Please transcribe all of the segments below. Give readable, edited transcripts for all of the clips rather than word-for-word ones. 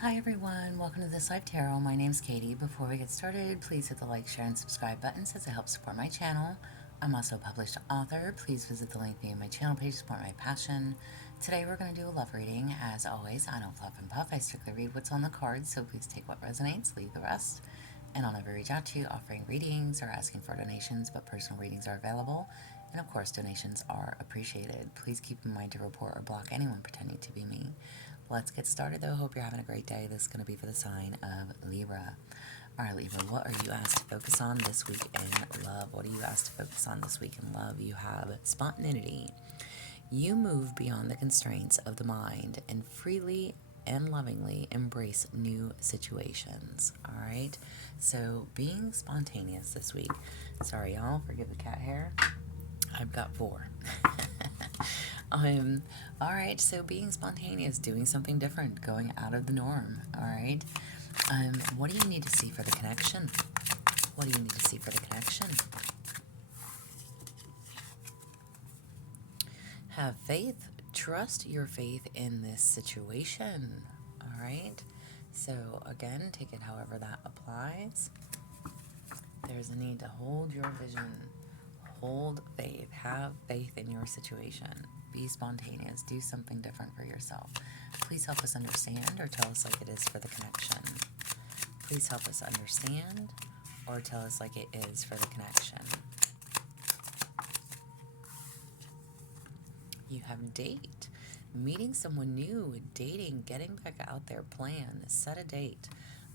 Hi everyone, welcome to This Life Tarot. My name's Katie. Before we get started, please hit the like, share, and subscribe buttons as it helps support my channel. I'm also a published author. Please visit the link via my channel page to support my passion. Today we're going to do a love reading. As always, I don't fluff and puff. I strictly read what's on the cards, so please take what resonates, leave the rest. And I'll never reach out to you offering readings or asking for donations, but personal readings are available. And of course, donations are appreciated. Please keep in mind to report or block anyone pretending to be me. Let's get started though. Hope you're having a great day. This is going to be for the sign of Libra. Alright, Libra, what are you asked to focus on this week in love? What are you asked to focus on this week in love? You have spontaneity. You move beyond the constraints of the mind and freely and lovingly embrace new situations. Alright, so being spontaneous this week. Sorry, y'all, forgive the cat hair. I've got four. Alright, so being spontaneous, doing something different, going out of the norm, alright? What do you need to see for the connection? What do you need to see for the connection? Have faith. Trust your faith in this situation, alright? So, again, take it however that applies. There's a need to hold your vision. Hold faith. Have faith in your situation. Be spontaneous. Do something different for yourself. Please help us understand or tell us like it is for the connection. Please help us understand or tell us like it is for the connection. You have date. Meeting someone new, dating, getting back out there, plan, set a date.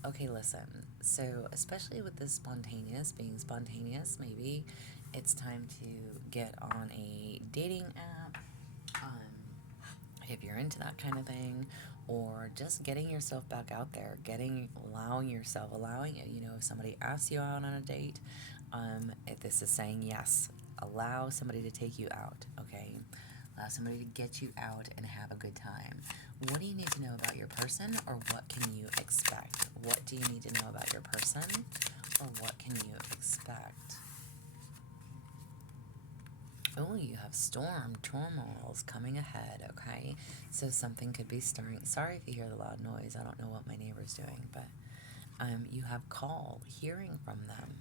Okay, listen, so especially with this spontaneous, being spontaneous, maybe it's time to get on a dating app, if you're into that kind of thing, or just getting yourself back out there, allowing it, if somebody asks you out on a date, if this is saying yes, allow somebody to take you out, okay? Allow somebody to get you out and have a good time. What do you need to know about your person, or what can you expect? What do you need to know about your person, or what can you expect? Oh, you have turmoils coming ahead, okay? So something could be stirring. Sorry if you hear the loud noise. I don't know what my neighbor's doing, but you have call, hearing from them.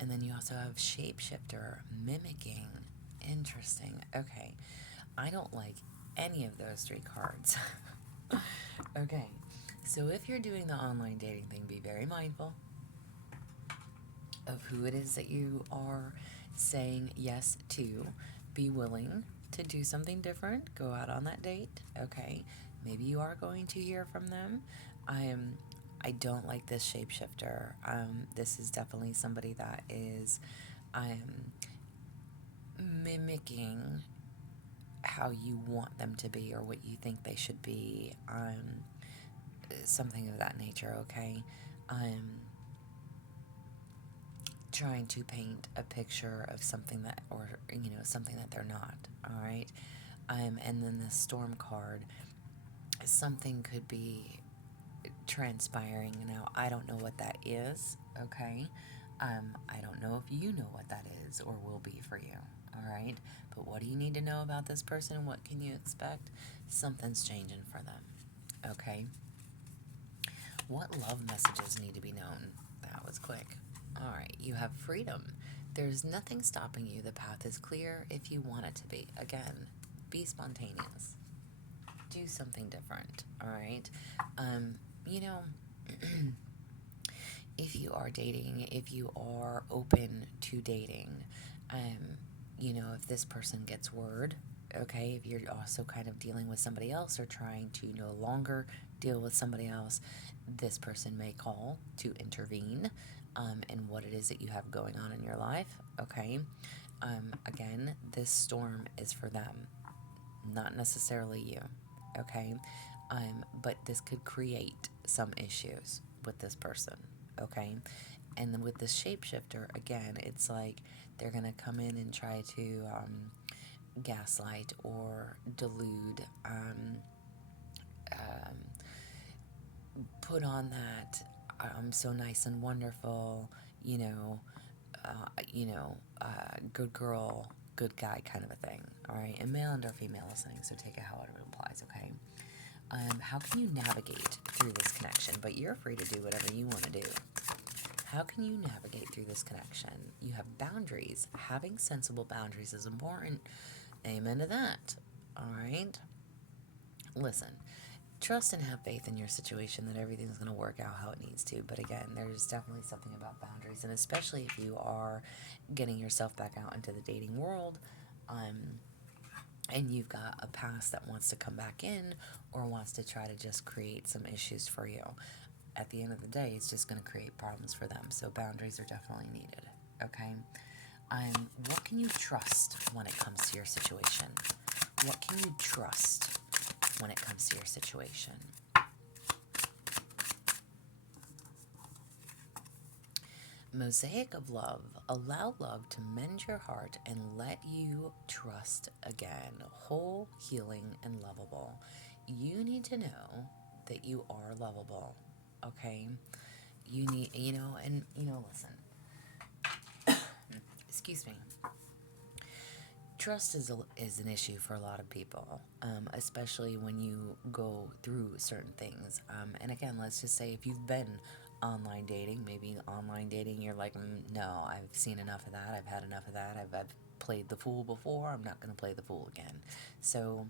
And then you also have shapeshifter, mimicking. Interesting. Okay. I don't like any of those three cards. Okay. So if you're doing the online dating thing, be very mindful of who it is that you are saying yes to. Be willing to do something different. Go out on that date. Okay. Maybe you are going to hear from them. I don't like this shapeshifter. This is definitely somebody that is mimicking how you want them to be or what you think they should be. Something of that nature, okay? Trying to paint a picture of something that, or, something that they're not, all right? And then the storm card, something could be transpiring. Now, I don't know what that is, okay? I don't know if you know what that is or will be for you, all right? But what do you need to know about this person? What can you expect? Something's changing for them, okay? What love messages need to be known? That was quick. All right, you have freedom. There's nothing stopping you. The path is clear if you want it to be. Again, be spontaneous. Do something different, all right? If you are dating, if you are open to dating, if this person gets word, okay, if you're also kind of dealing with somebody else or trying to no longer deal with somebody else, this person may call to intervene in what it is that you have going on in your life, okay? Again, this storm is for them, not necessarily you, okay? But this could create some issues with this person, okay? And then with the shapeshifter, again, it's like they're going to come in and try to gaslight or delude, put on that I'm so nice and wonderful, good girl, good guy kind of a thing, all right? And male and or female listening, so take it however it applies, okay? How can you navigate through this connection? But you're free to do whatever you want to do. How can you navigate through this connection? You have boundaries. Having sensible boundaries is important. Amen to that. All right? Listen, trust and have faith in your situation that everything's going to work out how it needs to. But again, there's definitely something about boundaries, and especially if you are getting yourself back out into the dating world, and you've got a past that wants to come back in or wants to try to just create some issues for you. At the end of the day, it's just going to create problems for them. So boundaries are definitely needed. Okay? What can you trust when it comes to your situation? What can you trust when it comes to your situation? Mosaic of love. Allow love to mend your heart and let you trust again. Whole, healing, and lovable. You need to know that you are lovable. Okay? You need, listen. Excuse me. Trust is an issue for a lot of people, especially when you go through certain things. And again, let's just say if you've been online dating, maybe online dating, you're like, no, I've seen enough of that. I've had enough of that. I've played the fool before. I'm not going to play the fool again. So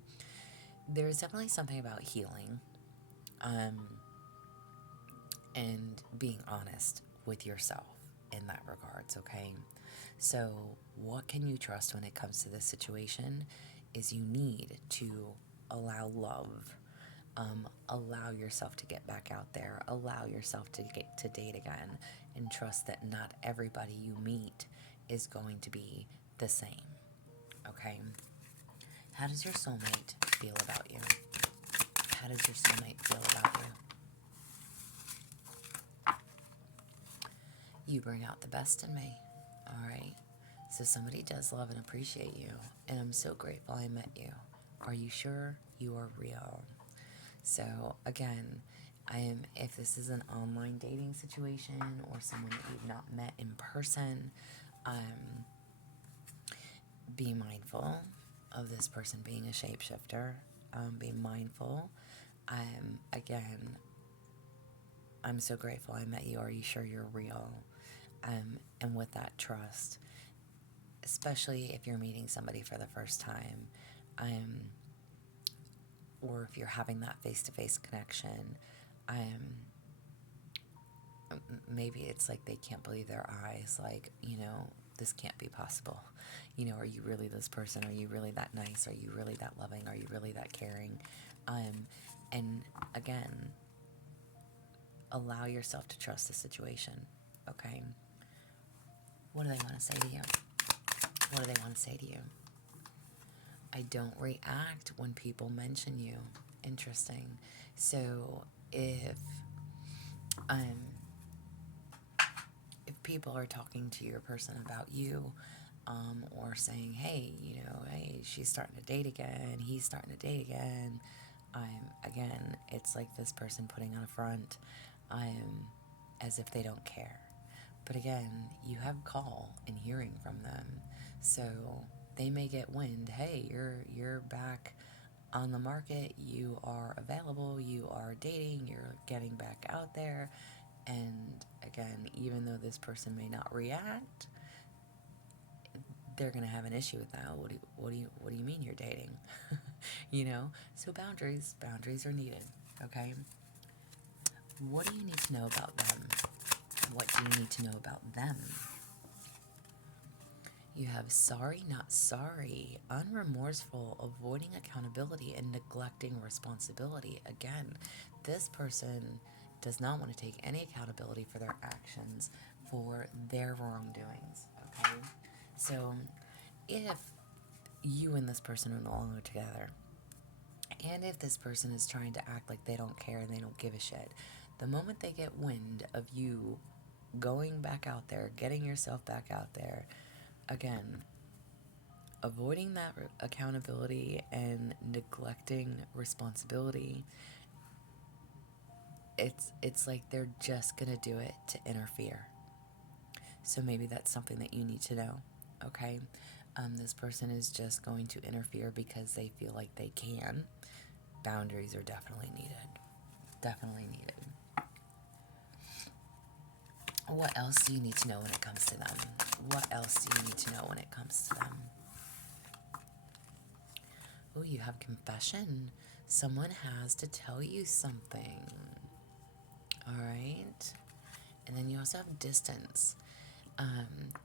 there's definitely something about healing and being honest with yourself in that regards, okay? So what can you trust when it comes to this situation is you need to allow love, allow yourself to get back out there, allow yourself to get to date again, and trust that not everybody you meet is going to be the same, okay? How does your soulmate feel about you? How does your soulmate feel about you? You bring out the best in me, all right? So somebody does love and appreciate you, and I'm so grateful I met you. Are you sure you are real? So again, if this is an online dating situation or someone that you've not met in person, be mindful of this person being a shapeshifter. Be mindful. Again, I'm so grateful I met you. Are you sure you're real? And with that trust, especially if you're meeting somebody for the first time, or if you're having that face-to-face connection, maybe it's like they can't believe their eyes, like, this can't be possible. Are you really this person? Are you really that nice? Are you really that loving? Are you really that caring? And again, allow yourself to trust the situation, okay? What do they want to say to you? What do they want to say to you? I don't react when people mention you. Interesting. So if people are talking to your person about you, or saying, hey, hey, she's starting to date again, he's starting to date again, again, it's like this person putting on a front, as if they don't care. But again, you have call and hearing from them, so they may get wind, hey, you're back on the market, you are available, you are dating, you're getting back out there. And again, even though this person may not react, they're gonna have an issue with that. What do you mean you're dating? So boundaries are needed. Okay. What do you need to know about them? What do you need to know about them? You have sorry, not sorry, unremorseful, avoiding accountability, and neglecting responsibility. Again, this person does not want to take any accountability for their actions, for their wrongdoings, okay? So if you and this person are no longer together, and if this person is trying to act like they don't care and they don't give a shit, the moment they get wind of you going back out there, getting yourself back out there, again, avoiding that accountability and neglecting responsibility, it's like they're just gonna do it to interfere. So maybe that's something that you need to know, okay? This person is just going to interfere because they feel like they can, boundaries are definitely needed. Definitely needed. What else do you need to know when it comes to them? What else do you need to know when it comes to them? Oh, you have confession. Someone has to tell you something. All right. And then you also have distance.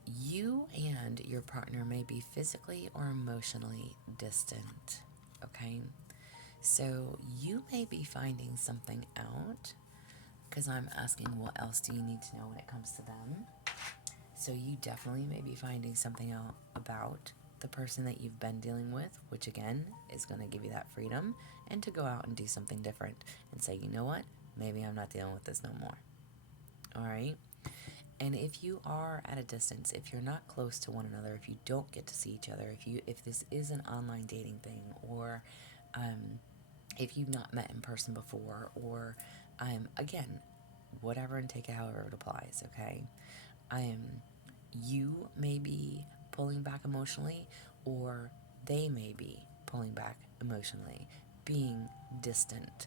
You and your partner may be physically or emotionally distant. Okay. So you may be finding something out, because I'm asking what else do you need to know when it comes to them. So you definitely may be finding something out about the person that you've been dealing with, which again is going to give you that freedom and to go out and do something different and say, you know what, maybe I'm not dealing with this no more. All right. And if you are at a distance, if you're not close to one another, if you don't get to see each other, if this is an online dating thing, or if you've not met in person before, or again, whatever, and take it however it applies. Okay. You may be pulling back emotionally, or they may be pulling back emotionally, being distant,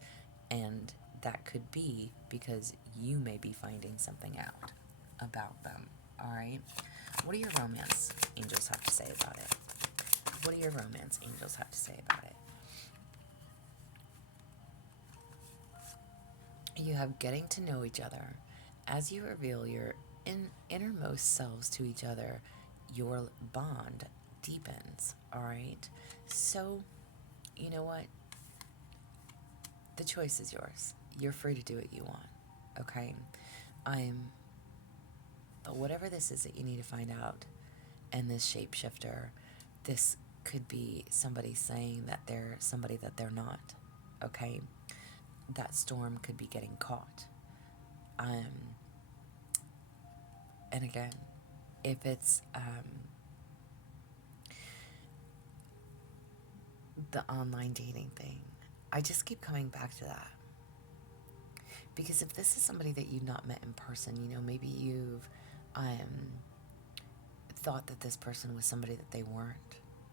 and that could be because you may be finding something out about them. All right. What do your romance angels have to say about it? What do your romance angels have to say about it? You have getting to know each other. As you reveal your innermost selves to each other, your bond deepens. All right. So, you know what? The choice is yours. You're free to do what you want. Okay. But whatever this is that you need to find out, and this shapeshifter, this could be somebody saying that they're somebody that they're not. Okay. That storm could be getting caught. And again, if it's the online dating thing, I just keep coming back to that. Because if this is somebody that you've not met in person, maybe you've thought that this person was somebody that they weren't.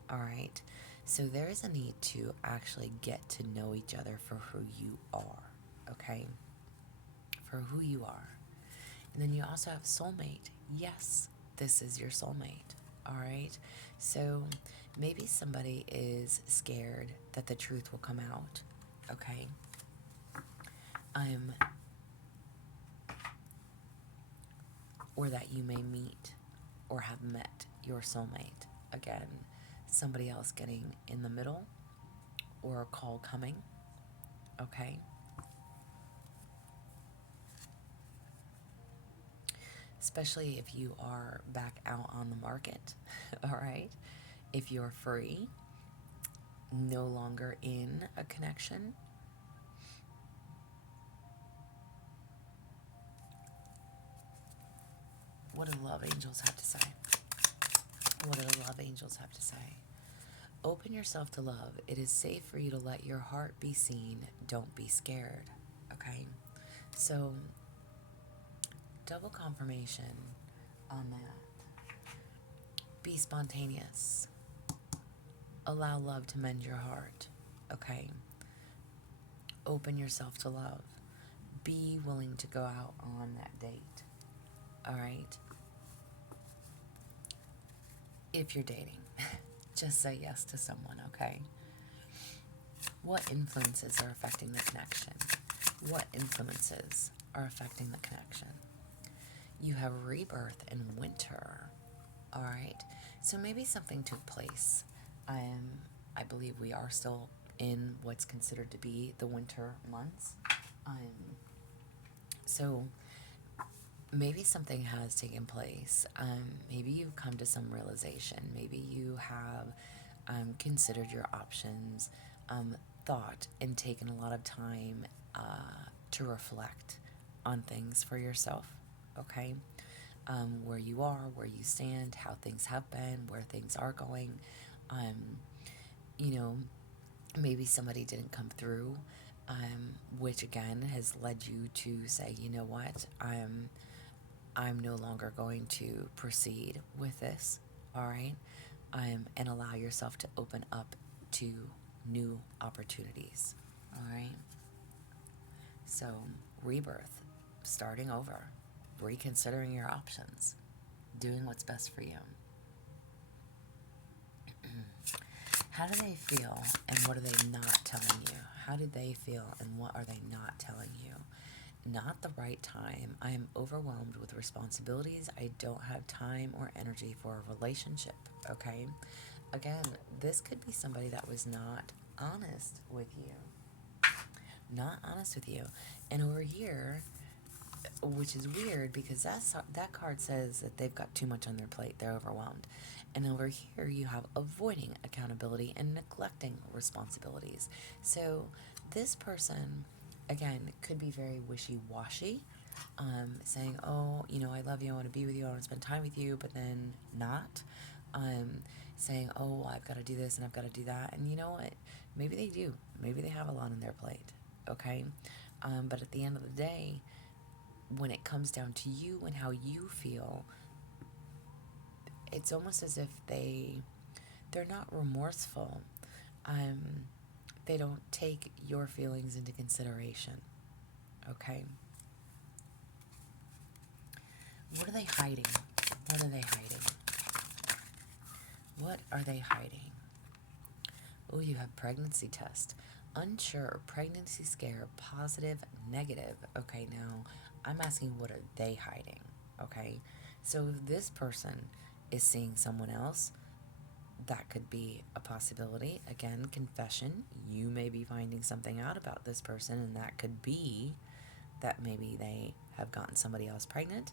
All right. So there is a need to actually get to know each other for who you are. Okay. For who you are. And then you also have soulmate. Yes, this is your soulmate. All right. So maybe somebody is scared that the truth will come out. Okay. Or that you may meet or have met your soulmate. Again, somebody else getting in the middle, or a call coming. Okay. Especially if you are back out on the market. All right. If you're free, no longer in a connection. What do the love angels have to say? What do the love angels have to say? Open yourself to love. It is safe for you to let your heart be seen. Don't be scared. Okay? So, double confirmation on that. Be spontaneous. Allow love to mend your heart. Okay? Open yourself to love. Be willing to go out on that date. All right? If you're dating, just say yes to someone, okay? What influences are affecting the connection? What influences are affecting the connection? You have rebirth and winter. All right. So maybe something took place. I believe we are still in what's considered to be the winter months. So maybe something has taken place. Maybe you've come to some realization. Maybe you have considered your options, thought, and taken a lot of time to reflect on things for yourself. Okay. Where you are, where you stand, how things have been, where things are going. You know, maybe somebody didn't come through, which again has led you to say, you know what, I'm no longer going to proceed with this. All right. And allow yourself to open up to new opportunities. right? So, rebirth, starting over, reconsidering your options, doing what's best for you. How do they feel and what are they not telling you? How do they feel and what are they not telling you? Not the right time. I am overwhelmed with responsibilities. I don't have time or energy for a relationship, okay? Again, this could be somebody that was not honest with you. Not honest with you. And over here, which is weird because that card says that they've got too much on their plate. They're overwhelmed. And over here, you have avoiding accountability and neglecting responsibilities. So this person, again, could be very wishy-washy, saying, oh, I love you, I want to be with you, I want to spend time with you, but then not. Saying, oh, I've got to do this and I've got to do that. And you know what? Maybe they do. Maybe they have a lot on their plate, okay? But at the end of the day, when it comes down to you and how you feel, it's almost as if they're not remorseful. They don't take your feelings into consideration, okay? What are they hiding? What are they hiding? What are they hiding? Oh, you have pregnancy test. Unsure, pregnancy scare, positive, negative. Okay, now I'm asking, what are they hiding? Okay, so if this person is seeing someone else, that could be a possibility. Again, confession. You may be finding something out about this person, and that could be that maybe they have gotten somebody else pregnant.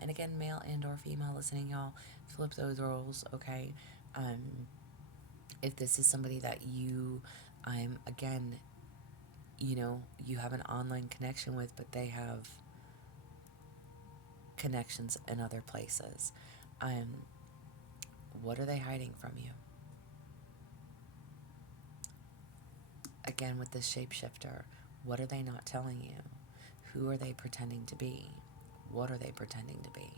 And again, male and or female listening, y'all, flip those roles, okay? If this is somebody that you, again, you have an online connection with, but they have connections in other places. What are they hiding from you? Again, with this shapeshifter, what are they not telling you? Who are they pretending to be? What are they pretending to be?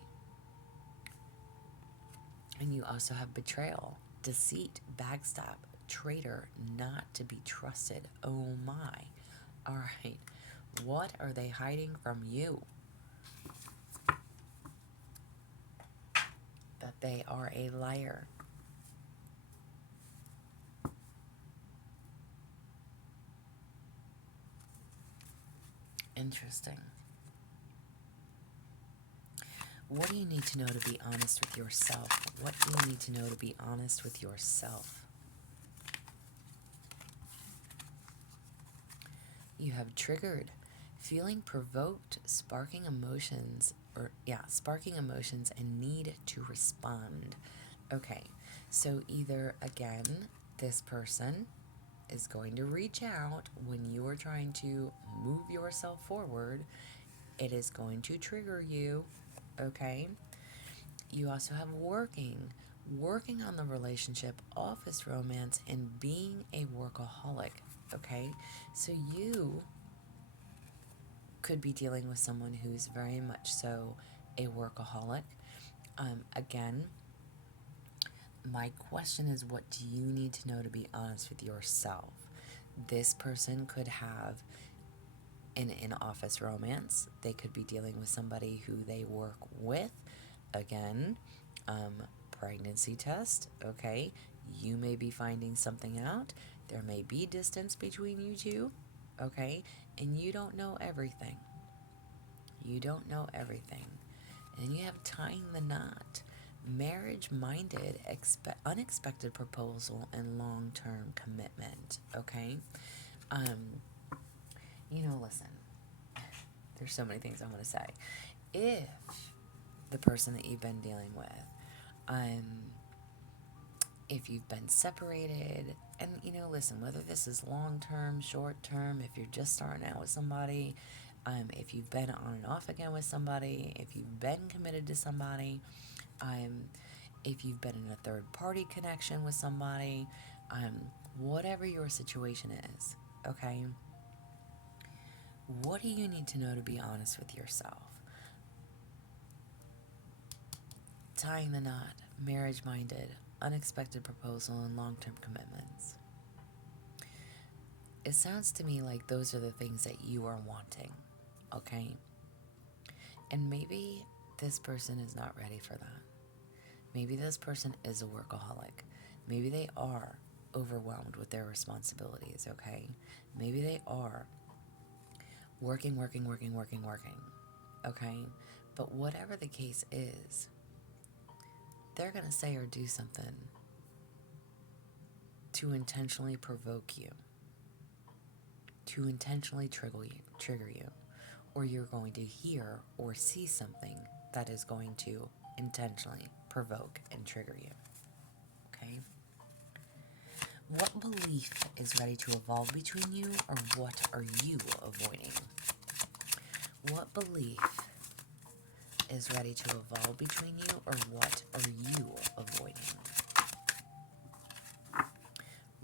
And you also have betrayal, deceit, backstab, traitor, not to be trusted. Oh my. All right. What are they hiding from you? That they are a liar. Interesting. What do you need to know to be honest with yourself? What do you need to know to be honest with yourself? You have triggered, feeling provoked, sparking emotions and need to respond. Okay, so either, again, this person is going to reach out when you are trying to move yourself forward. It is going to trigger you, okay? You also have working on the relationship, office romance, and being a workaholic, okay? So you could be dealing with someone who's very much so a workaholic. Again, my question is, what do you need to know to be honest with yourself? This person could have an office romance. They could be dealing with somebody who they work with. Again, pregnancy test, okay? You may be finding something out. There may be distance between you two, okay? And you don't know everything. You don't know everything. And then you have tying the knot. Marriage-minded, unexpected proposal, and long-term commitment, okay? Listen, there's so many things I want to say. If the person that you've been dealing with, if you've been separated, and listen, whether this is long-term, short-term, if you're just starting out with somebody, if you've been on and off again with somebody, if you've been committed to somebody, if you've been in a third-party connection with somebody, whatever your situation is, okay? What do you need to know to be honest with yourself? Tying the knot, marriage-minded, unexpected proposal, and long-term commitments. it sounds to me like those are the things that you are wanting, okay? And maybe this person is not ready for that. Maybe this person is a workaholic. Maybe they are overwhelmed with their responsibilities, okay? Maybe they are working, okay? But whatever the case is, they're going to say or do something to intentionally provoke you, to intentionally trigger you, or you're going to hear or see something that is going to intentionally provoke and trigger you, okay? What belief is ready to evolve between you, or what are you avoiding? What belief is ready to evolve between you, or what are you avoiding?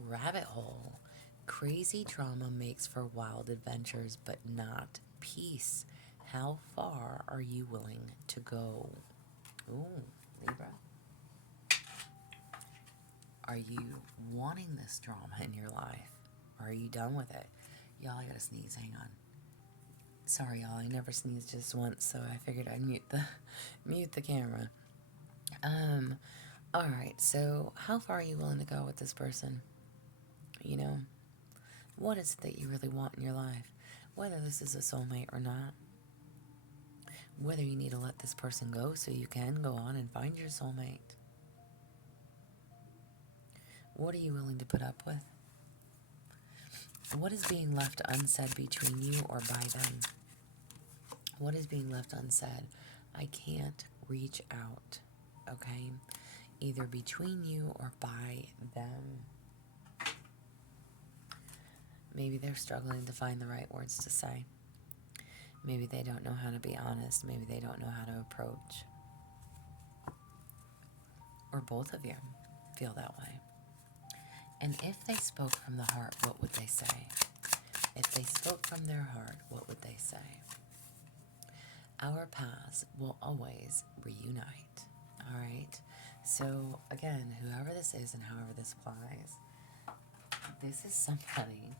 Rabbit hole. Crazy drama makes for wild adventures, but not peace. How far are you willing to go? Ooh, Libra. Are you wanting this drama in your life? Or are you done with it? Y'all, I gotta sneeze. Hang on. Sorry, y'all. I never sneezed just once, so I figured I'd mute the camera. Alright, so how far are you willing to go with this person? You know, what is it that you really want in your life? Whether this is a soulmate or not. Whether you need to let this person go so you can go on and find your soulmate. What are you willing to put up with? What is being left unsaid between you or by them? What is being left unsaid? I can't reach out, okay? Either between you or by them. Maybe they're struggling to find the right words to say. Maybe they don't know how to be honest. Maybe they don't know how to approach. Or both of you feel that way. And if they spoke from the heart, what would they say? If they spoke from their heart, what would they say? Our paths will always reunite. All right? So, again, whoever this is and however this applies, this is somebody.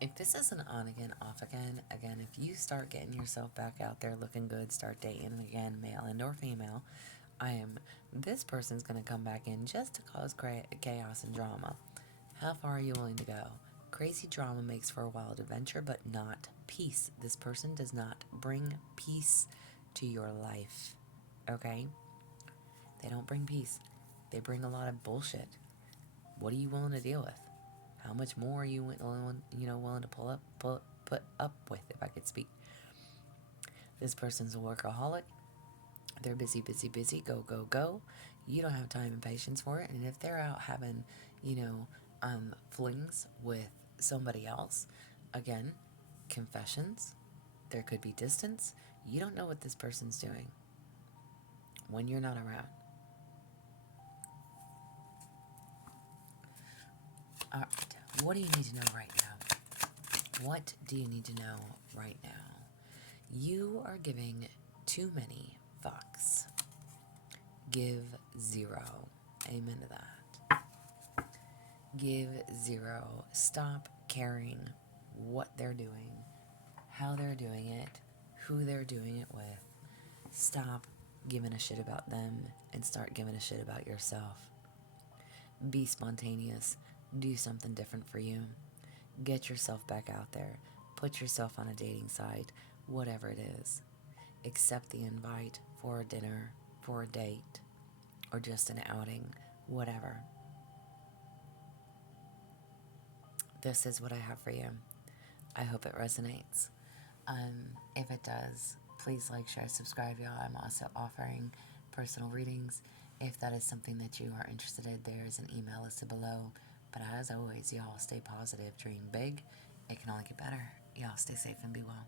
If this is an on again, off again, if you start getting yourself back out there looking good, start dating again, male and or female, this person's going to come back in just to cause chaos and drama. How far are you willing to go? Crazy drama makes for a wild adventure, but not peace. This person does not bring peace to your life, okay? They don't bring peace. They bring a lot of bullshit. What are you willing to deal with? How much more are you willing to put up with, if I could speak? This person's a workaholic. They're busy, go. You don't have time and patience for it. And if they're out having, flings with somebody else, again, confessions, there could be distance. You don't know what this person's doing when you're not around. All right. What do you need to know right now? What do you need to know right now? You are giving too many fucks. Give 0. Amen to that. Give 0. Stop caring what they're doing, how they're doing it, who they're doing it with. Stop giving a shit about them and start giving a shit about yourself. Be spontaneous. Do something different for you. Get yourself back out there. Put yourself on a dating site, whatever it is. Accept the invite for a dinner, for a date, or just an outing, whatever. This is what I have for you. I hope it resonates. If it does, please like, share, subscribe, y'all. I'm also offering personal readings. If that is something that you are interested in, there's an email listed below. But as always, y'all, stay positive, dream big. It can only get better. Y'all stay safe and be well.